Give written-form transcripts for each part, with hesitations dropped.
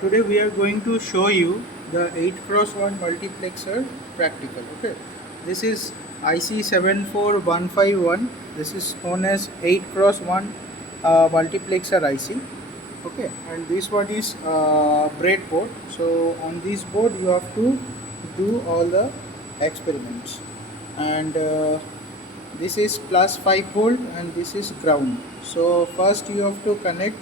Today we are going to show you the 8x1 multiplexer practical. Okay, this is IC74151. This is known as 8x1 multiplexer IC. Okay, and this one is breadboard. So on this board you have to do all the experiments, and this is plus 5 volt and this is ground. So first you have to connect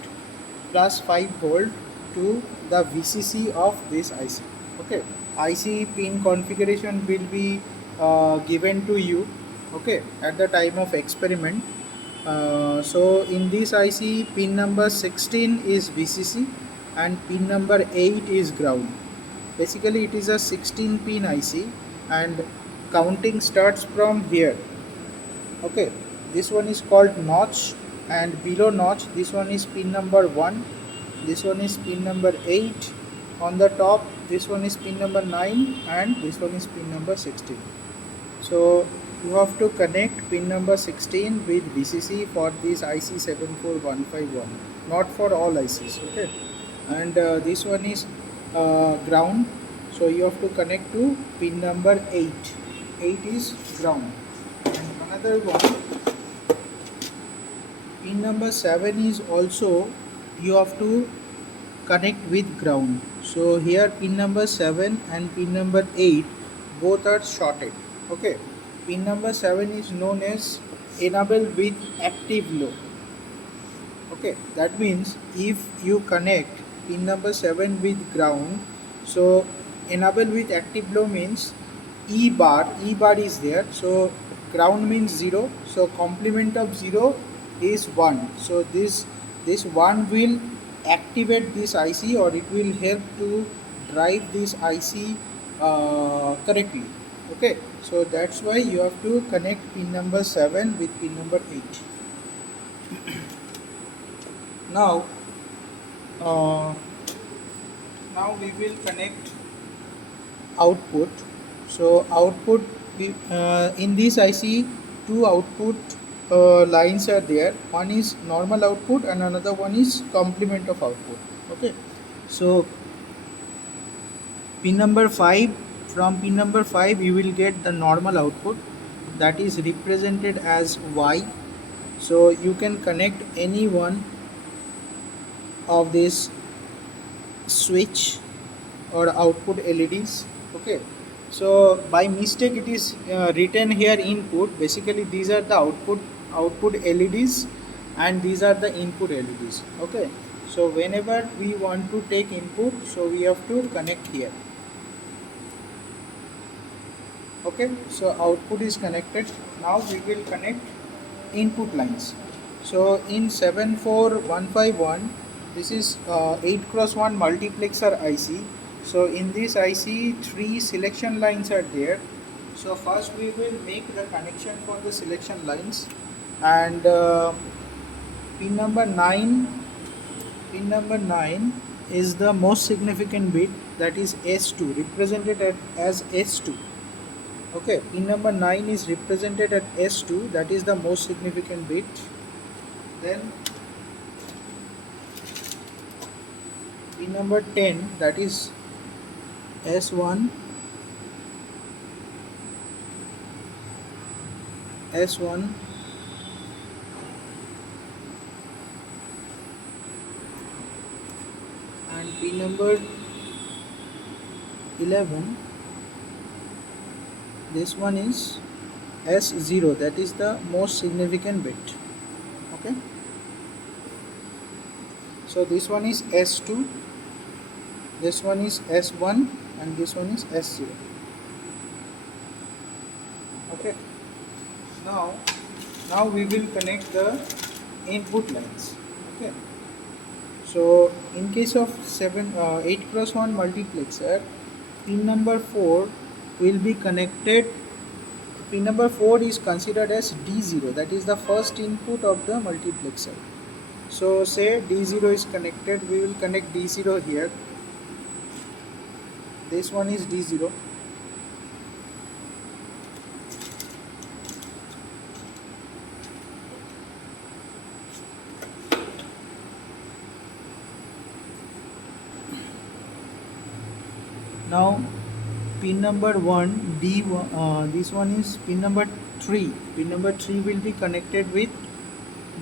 plus 5 volt to the VCC of this IC. Okay, IC pin configuration will be given to you, okay, at the time of experiment. So in this IC, pin number 16 is VCC and pin number 8 is ground. Basically it is a 16 pin IC and counting starts from here. Okay, this one is called notch, and below notch this one is pin number 1, this one is pin number 8, on the top this one is pin number 9, and this one is pin number 16. So you have to connect pin number 16 with VCC for this IC74151, not for all ICs. Okay, and this one is ground, so you have to connect to pin number 8. 8 is ground. And another one, pin number 7 is also you have to connect with ground. So here pin number 7 and pin number 8 both are shorted. Okay, pin number 7 is known as enable with active low. Okay, that means if you connect pin number 7 with ground, so enable with active low means E bar is there, so ground means 0, so complement of 0 is 1. So this 1 will activate this IC, or it will help to drive this IC correctly. Okay, so that's why you have to connect pin number 7 with pin number 8. Now uh, now we will connect output. So output, in this IC two output lines are there. One is normal output and another one is complement of output. Okay, so pin number 5, from pin number 5 you will get the normal output, that is represented as Y. So you can connect any one of this switch or output LEDs. Okay, so by mistake it is written here input. Basically these are the output LEDs and these are the input LEDs. Okay, so whenever we want to take input, so we have to connect here. Okay, so output is connected. Now we will connect input lines. So in 74151, this is 8x1 multiplexer IC. So in this IC 3 selection lines are there. So first we will make the connection for the selection lines, and pin number 9 is the most significant bit, that is S2, represented as S2. Okay, pin number 9 is represented at S2, that is the most significant bit. Then pin number 10, that is S1, S1, and pin number 11, this one is S0, that is the most significant bit. Okay, so this one is S2, this one is S1, and this one is S0. Okay, now we will connect the input lines. Okay, so in case of 8x1 multiplexer, pin number 4 will be connected. Pin number 4 is considered as D0, that is the first input of the multiplexer. So say D0 is connected, we will connect D0 here. This one is D0. Now pin number 1 D1, this one is pin number 3. Pin number 3 will be connected with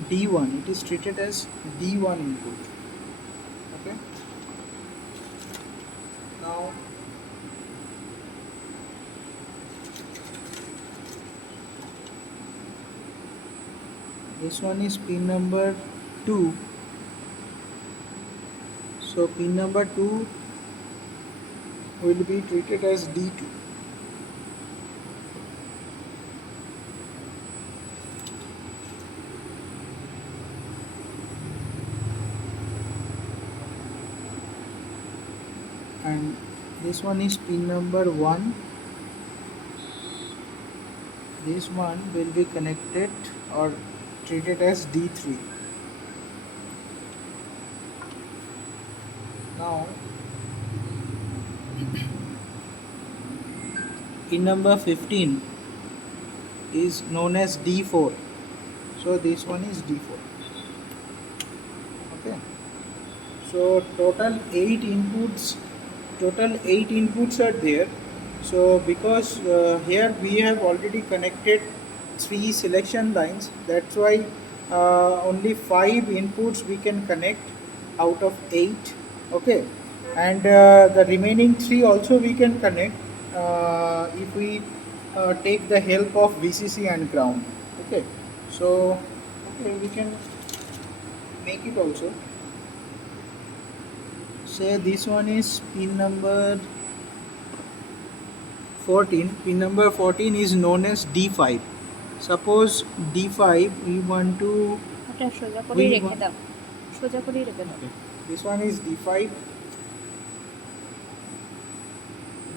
D1. It is treated as D1 input. Okay. Now this one is pin number 2. So pin number 2 will be treated as D2. And this one is pin number 1. This one will be connected or treated as D3. Now pin number 15 is known as D4. So this one is D4. Okay. So total 8 inputs are there. So because here we have already connected 3 selection lines, that's why only 5 inputs we can connect out of 8. Okay, and the remaining 3 also we can connect if we take the help of VCC and ground. Okay, so okay, we can make it also. Say this one is pin number 14. Pin number 14 is known as D5. Suppose D5 we want to okay. This one is D5.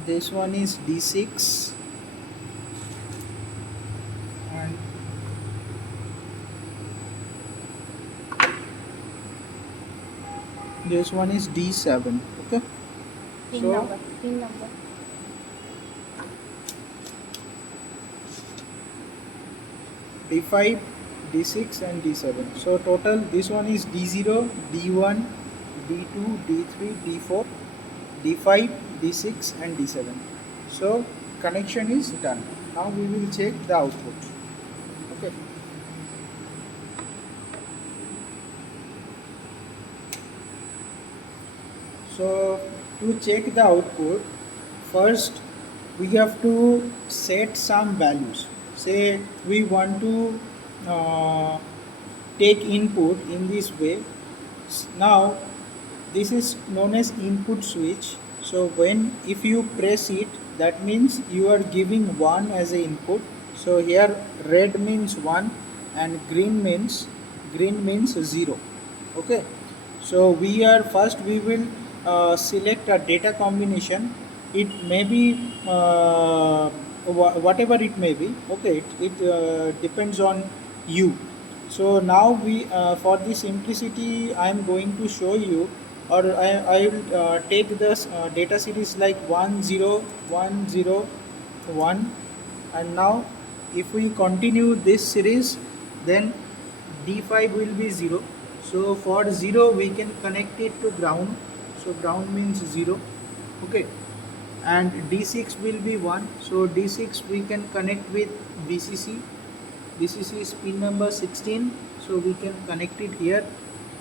This one is D6 and this one is D7. Okay. Pin So number. D5, D6 and D7. So total this one is D0, D1, D2, D3, D4, D5, D6 and D7. So connection is done. Now we will check the output. Okay. So to check the output, first we have to set some values. Say we want to take input in this way. Now this is known as input switch. So when if you press it, that means you are giving 1 as a input. So here red means 1 and green means 0. Okay, so we will select a data combination. It may be whatever it may be. Okay, it depends on you. So now we for the simplicity I am going to show you, or I will take this data series like 1 0 1 0 1, and now if we continue this series, then D5 will be 0. So for 0 we can connect it to ground. So ground means 0. Okay, and D6 will be 1. So D6 we can connect with VCC. VCC is pin number 16. So we can connect it here.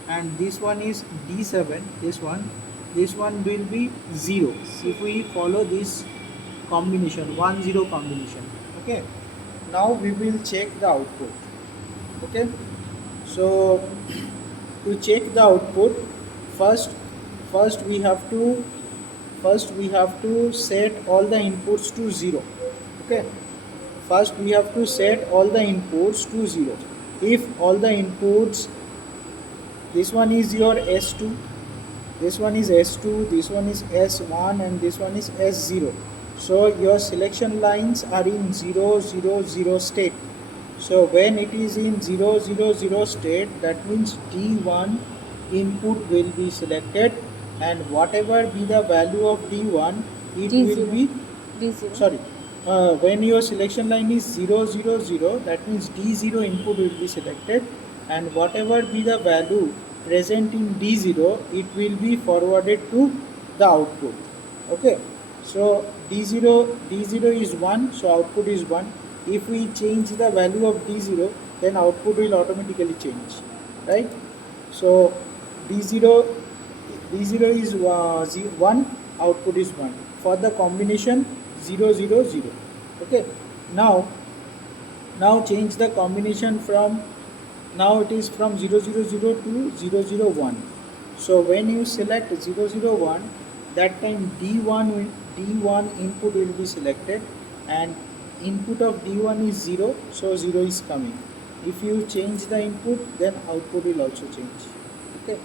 And this one is D7. This one will be 0 if we follow this combination 1 0 combination. Okay, now we will check the output. Okay, so to check the output, first we have to set all the inputs to 0. Okay, first we have to set all the inputs to 0. If all the inputs, this one is your S2, this one is S2, this one is S1 and this one is S0. So your selection lines are in 0 0 0 state. So when it is in 0 0 0 state, that means D1 input will be selected, and whatever be the value of D1, it D0. will be D0. sorry. When your selection line is 0 0 0, that means D0 input will be selected, and whatever be the value present in D0, it will be forwarded to the output. Okay, So d0 is 1, so output is 1. If we change the value of d0, then output will automatically change, right? So d0 d0 is 1, output is 1 for the combination 0 0 0. Okay, now change the combination from, now it is from 0 0 0 to 0 0 1. So when you select 0 0 1, that time d1 input will be selected, and input of d1 is 0, so 0 is coming. If you change the input, then output will also change. Okay,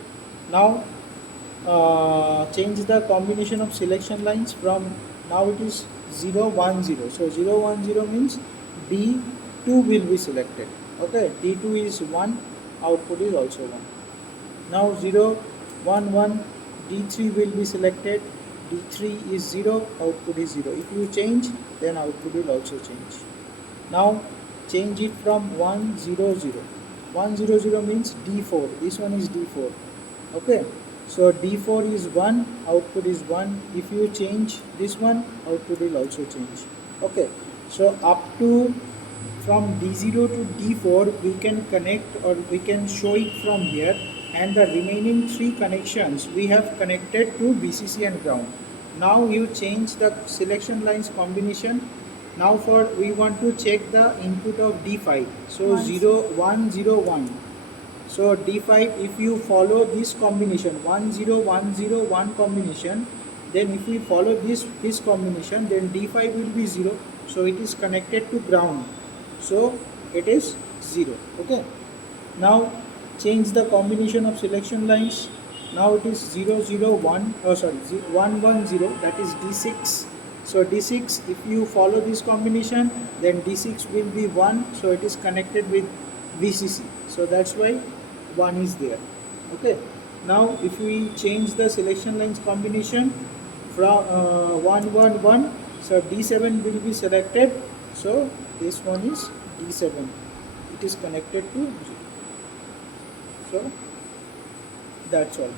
now change the combination of selection lines from, now it is 0 1 0. So 0 1 0 means d2 will be selected. Okay, d2 is 1, output is also 1. Now 0 1 1, d3 will be selected, d3 is 0, output is 0. If you change, then output will also change. Now change it from 1 0 0. 1 0 0 means d4, this one is d4. Okay, so d4 is 1, output is 1. If you change this one, output will also change. Okay, so up to from d0 to d4 we can connect, or we can show it from here, and the remaining 3 connections we have connected to VCC and ground. Now you change the selection lines combination. Now for, we want to check the input of d5, so 0 1 0 1. So d5, if you follow this combination 1 0 1 0 1 combination, then if we follow this combination, then d5 will be 0, so it is connected to ground, so it is 0. Okay, now change the combination of selection lines. Now it is 0 0 1, 1 1 0, that is d6. So d6, if you follow this combination, then d6 will be 1, so it is connected with VCC, so that's why 1 is there. Okay, now if we change the selection lines combination from 1 1 1, so d7 will be selected, so this one is d7, it is connected to 0. So that's all.